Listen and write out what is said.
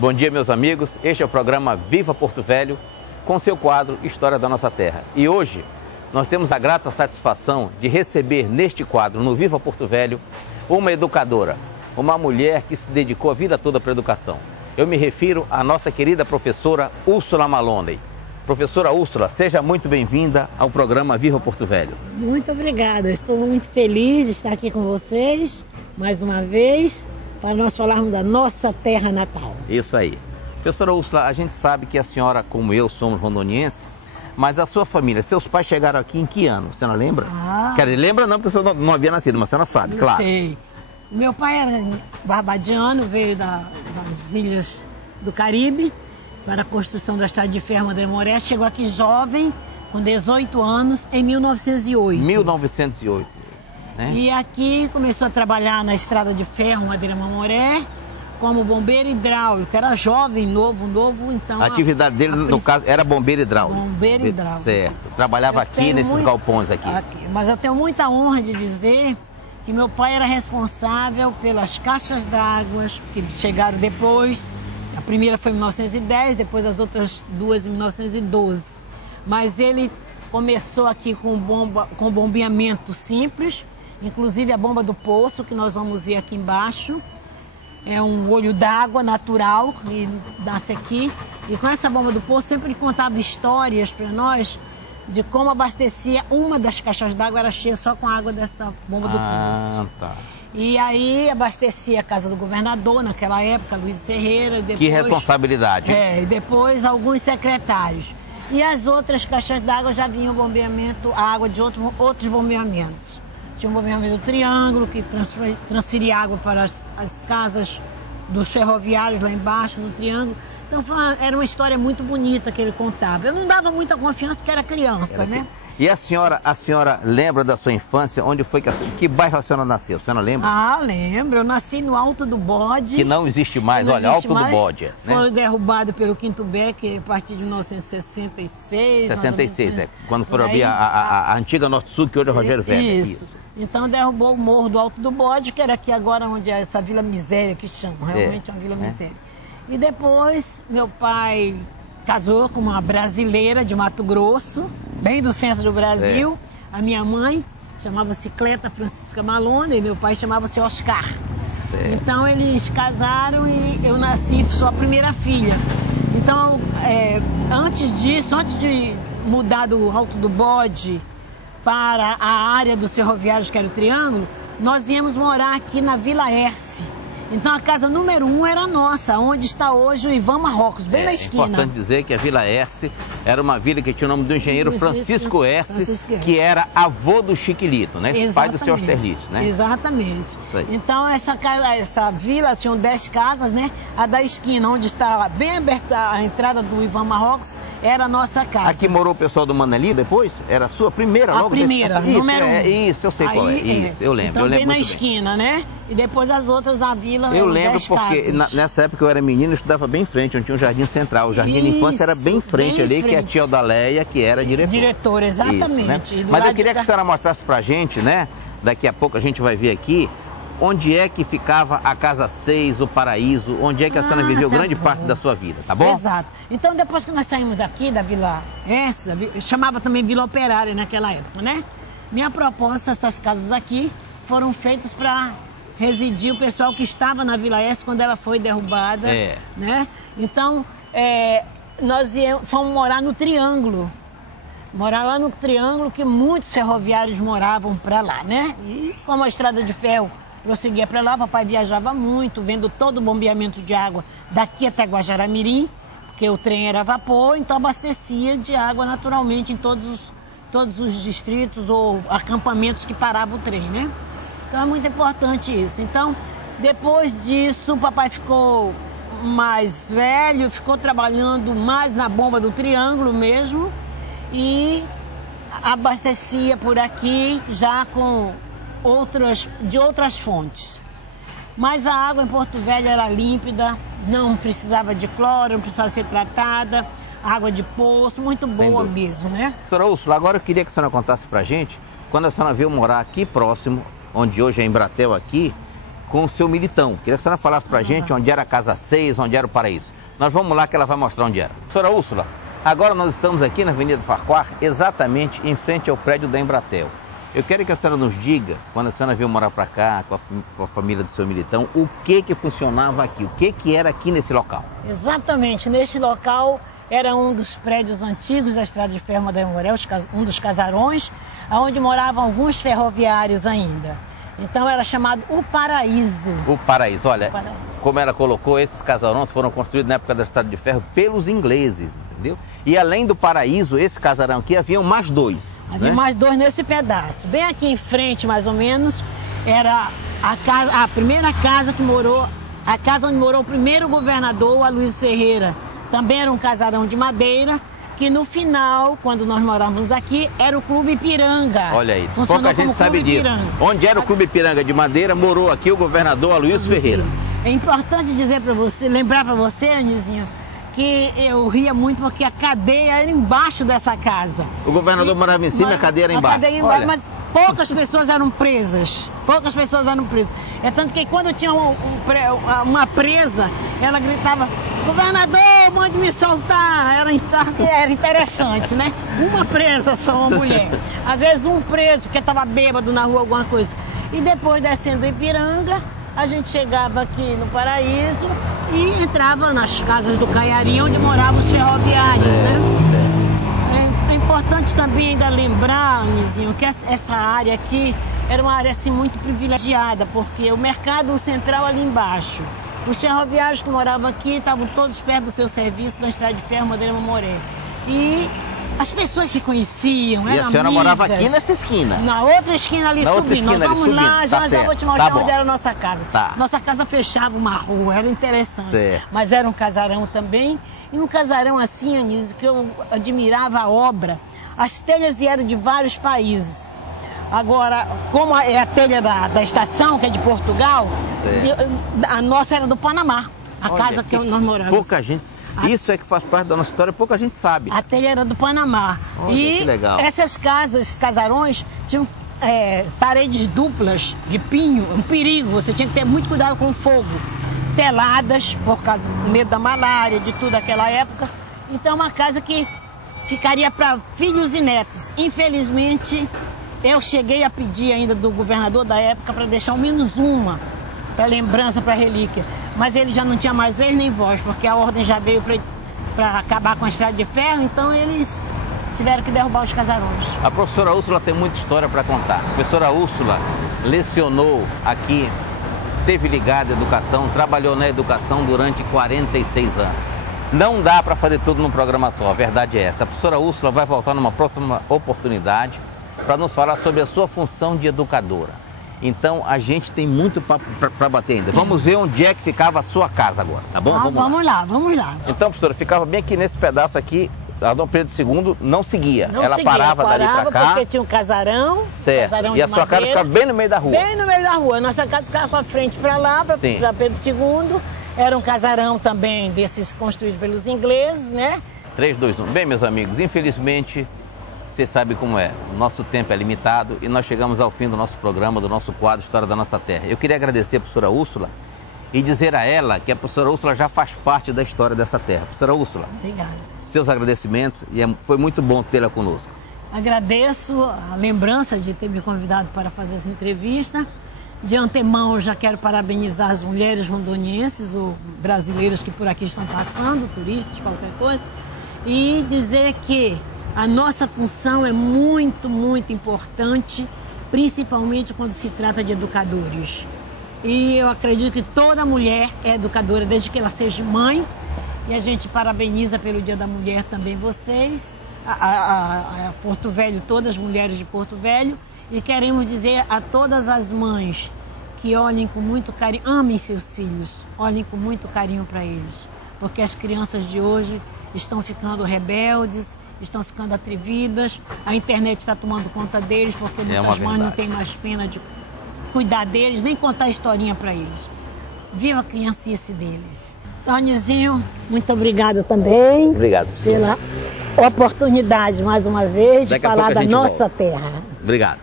Bom dia, meus amigos. Este é o programa Viva Porto Velho, com seu quadro História da Nossa Terra. E hoje nós temos a grata satisfação de receber neste quadro, no Viva Porto Velho, uma educadora, uma mulher que se dedicou a vida toda para a educação. Eu me refiro à nossa querida professora Úrsula Maloney. Professora Úrsula, seja muito bem-vinda ao programa Viva Porto Velho. Muito obrigada, estou muito feliz de estar aqui com vocês, mais uma vez, para nós falarmos da nossa terra natal. Isso aí. Professora Úrsula, a gente sabe que a senhora, como eu, somos rondonienses, mas a sua família, seus pais chegaram aqui em que ano? Você não lembra? Quer dizer, lembra não, porque você não havia nascido, mas a senhora sabe, Eu claro. sei. Meu pai era barbadiano, veio das ilhas do Caribe para a construção da estrada de ferro André Moré. Chegou aqui jovem, com 18 anos, em 1908. 1908. Né? E aqui começou a trabalhar na estrada de ferro Madeira Mamoré, como bombeiro hidráulico. Era jovem, novo, então... A atividade dele, no caso, era bombeiro hidráulico. Bombeiro hidráulico. Certo. Trabalhava aqui nesses galpões aqui. Mas eu tenho muita honra de dizer que meu pai era responsável pelas caixas d'água que chegaram depois. A primeira foi em 1910, depois as outras duas em 1912. Mas ele começou aqui com bombeamento simples, inclusive a bomba do poço, que nós vamos ver aqui embaixo. É um olho d'água natural, que nasce aqui. E com essa bomba do poço, sempre ele contava histórias para nós de como abastecia uma das caixas d'água, era cheia só com a água dessa bomba do poço. Tá. E aí abastecia a casa do governador, naquela época, Luiz Ferreira. Depois, que responsabilidade. E depois alguns secretários. E as outras caixas d'água já vinham bombeamento, a água de outros bombeamentos. Tinha um bombeamento do Triângulo, que transferia água para as casas dos ferroviários lá embaixo, no Triângulo. Então era uma história muito bonita que ele contava. Eu não dava muita confiança porque era criança, né? E a senhora lembra da sua infância? Onde foi que bairro a senhora nasceu? A senhora lembra? Ah, lembro. Eu nasci no Alto do Bode. Que não existe mais, olha, Alto do Bode. Né? Foi derrubado pelo Quinto Beck a partir de 1966. 66, quando foram abrir a antiga Norte Sul, que hoje é Rogério Weber. Isso. Então derrubou o morro do Alto do Bode, que era aqui agora onde é essa Vila Miséria que chamam, realmente é uma Vila Miséria. E depois meu pai casou com uma brasileira de Mato Grosso, bem do centro do Brasil. A minha mãe chamava-se Cleta Francisca Maloney e meu pai chamava-se Oscar. Então eles casaram e eu nasci, sou a primeira filha. Então, antes disso, antes de mudar do Alto do Bode para a área dos ferroviários, que era o Triângulo, nós íamos morar aqui na Vila Herce. Então a casa número 1 era nossa, onde está hoje o Ivan Marrocos, bem na esquina. É importante dizer que a Vila Herce era uma vila que tinha o nome do engenheiro Francisco Herce, que era avô do Chiquilito, né? Pai do seu Austerlitz, né? Exatamente. Então essa vila tinha 10 casas, né? A da esquina, onde está bem aberta a entrada do Ivan Marrocos, era a nossa casa. Aqui morou o pessoal do Maneli depois? Era a sua primeira logo? A primeira, número 1. Isso, eu sei qual é. Isso, eu lembro. Então eu lembro bem na esquina, né? E depois as outras da vila. Eu lembro porque nessa época eu era menino, eu estudava bem em frente, onde tinha um jardim central. O jardim de infância era bem em frente ali, que a tia Odaleia, que era diretora. Diretora, exatamente. Isso, né? Mas eu queria que a senhora mostrasse pra gente, né? Daqui a pouco a gente vai ver aqui, onde é que ficava a Casa 6, o Paraíso, onde é que a senhora viveu grande parte da sua vida, tá bom? Exato. Então depois que nós saímos daqui, da Vila essa, chamava também Vila Operária naquela época, né? Minha proposta, essas casas aqui, foram feitas para residir o pessoal que estava na Vila S quando ela foi derrubada, né? Então, nós fomos morar no Triângulo. Morar lá no Triângulo, que muitos ferroviários moravam para lá, né? E como a estrada de ferro prosseguia para lá, papai viajava muito, vendo todo o bombeamento de água daqui até Guajará-Mirim, porque o trem era a vapor, então abastecia de água naturalmente em todos os distritos ou acampamentos que parava o trem, né? Então é muito importante isso. Então, depois disso, o papai ficou mais velho, ficou trabalhando mais na bomba do Triângulo mesmo e abastecia por aqui já com de outras fontes. Mas a água em Porto Velho era límpida, não precisava de cloro, não precisava ser tratada, água de poço, muito boa mesmo, né? Senhora Úrsula, agora eu queria que a senhora contasse pra gente, quando a senhora veio morar aqui próximo, onde hoje é Embratel aqui, com o seu Militão. Queria que a senhora falasse pra gente onde era a Casa 6, onde era o Paraíso. Nós vamos lá que ela vai mostrar onde era. Professora Úrsula, agora nós estamos aqui na Avenida Farquhar, exatamente em frente ao prédio da Embratel. Eu quero que a senhora nos diga, quando a senhora veio morar para cá, com a família do seu Militão, o que funcionava aqui, o que era aqui nesse local? Exatamente, neste local era um dos prédios antigos da Estrada de Ferro Madeira Morel, um dos casarões, onde moravam alguns ferroviários ainda. Então era chamado O Paraíso. O Paraíso, olha, como ela colocou, esses casarões foram construídos na época da Estrada de Ferro pelos ingleses, entendeu? E além do Paraíso, esse casarão aqui, haviam mais dois. Havia mais dois nesse pedaço. Bem aqui em frente, mais ou menos, era a primeira casa que morou, a casa onde morou o primeiro governador, Aloysio Ferreira. Também era um casarão de madeira, que no final, quando nós morávamos aqui, era o Clube Ipiranga. Olha aí, pouca gente sabe disso. Onde era o Clube Ipiranga de madeira, morou aqui o governador Aloysio Ferreira. É importante dizer para você, lembrar para você, Anizinho, que eu ria muito porque a cadeia era embaixo dessa casa. O governador morava em cima e a cadeia era embaixo. A cadeia embaixo, mas poucas pessoas eram presas. Poucas pessoas eram presas. É tanto que quando tinha uma presa, ela gritava: governador, mande me soltar. Era interessante, né? Uma presa só, uma mulher. Às vezes um preso, porque estava bêbado na rua, alguma coisa. E depois, descendo em Ipiranga, a gente chegava aqui no Paraíso e entrava nas casas do Caiarim, onde moravam os ferroviários, né? É importante também ainda lembrar, Anizinho, que essa área aqui era uma área assim muito privilegiada, porque o mercado central ali embaixo, os ferroviários que moravam aqui estavam todos perto do seu serviço na Estrada de Ferro Madeira Morel. E as pessoas se conheciam, eram amigas. E a senhora morava aqui nessa esquina? Na outra esquina ali, subindo. Nós vamos lá, já vou te mostrar onde era a nossa casa. Tá. Nossa casa fechava uma rua, era interessante. Certo. Mas era um casarão também. E um casarão assim, Anísio, que eu admirava a obra. As telhas eram de vários países. Agora, como é a telha da estação, que é de Portugal, a nossa era do Panamá. A casa que nós moramos. Pouca gente... Isso é que faz parte da nossa história, pouca gente sabe. A telha era do Panamá. Olha, que legal. Essas casas, esses casarões, tinham paredes duplas de pinho, um perigo, você tinha que ter muito cuidado com o fogo. Teladas, por causa do medo da malária, de tudo naquela época. Então, uma casa que ficaria para filhos e netos. Infelizmente, eu cheguei a pedir ainda do governador da época para deixar ao menos uma, para lembrança, para relíquia. Mas ele já não tinha mais vez nem voz, porque a ordem já veio para acabar com a Estrada de Ferro, então eles tiveram que derrubar os casarões. A professora Úrsula tem muita história para contar. A professora Úrsula lecionou aqui, esteve ligada à educação, trabalhou na educação durante 46 anos. Não dá para fazer tudo num programa só, a verdade é essa. A professora Úrsula vai voltar numa próxima oportunidade para nos falar sobre a sua função de educadora. Então, a gente tem muito papo para bater ainda. Vamos ver onde é que ficava a sua casa agora, tá bom? Vamos lá. Então, professora, ficava bem aqui nesse pedaço aqui, a Dom Pedro II não seguia. Não ela seguia, parava dali para cá. Porque tinha um casarão. Certo. Casarão e a sua casa ficava bem no meio da rua. Bem no meio da rua. Nossa casa ficava com a frente para lá, para Pedro II. Era um casarão também desses construídos pelos ingleses, né? 3, 2, 1. Bem, meus amigos, infelizmente... Você sabe como é, o nosso tempo é limitado e nós chegamos ao fim do nosso programa, do nosso quadro História da Nossa Terra. Eu queria agradecer a professora Úrsula e dizer a ela que a professora Úrsula já faz parte da história dessa terra. Professora Úrsula, obrigada. Seus agradecimentos e foi muito bom tê-la conosco. Agradeço a lembrança de ter me convidado para fazer essa entrevista. De antemão, eu já quero parabenizar as mulheres rondonienses ou brasileiras que por aqui estão passando, turistas, qualquer coisa, e dizer que a nossa função é muito, muito importante, principalmente quando se trata de educadores. E eu acredito que toda mulher é educadora, desde que ela seja mãe. E a gente parabeniza pelo Dia da Mulher também vocês, a Porto Velho, todas as mulheres de Porto Velho. E queremos dizer a todas as mães que olhem com muito carinho, amem seus filhos, olhem com muito carinho para eles. Porque as crianças de hoje estão ficando rebeldes, estão ficando atrevidas, a internet está tomando conta deles, porque muitas mães não têm mais pena de cuidar deles, nem contar historinha para eles. Viva a criancice deles. Tonizinho, muito obrigada também. Obrigado. Pela oportunidade, mais uma vez, de falar da nossa terra. Obrigado.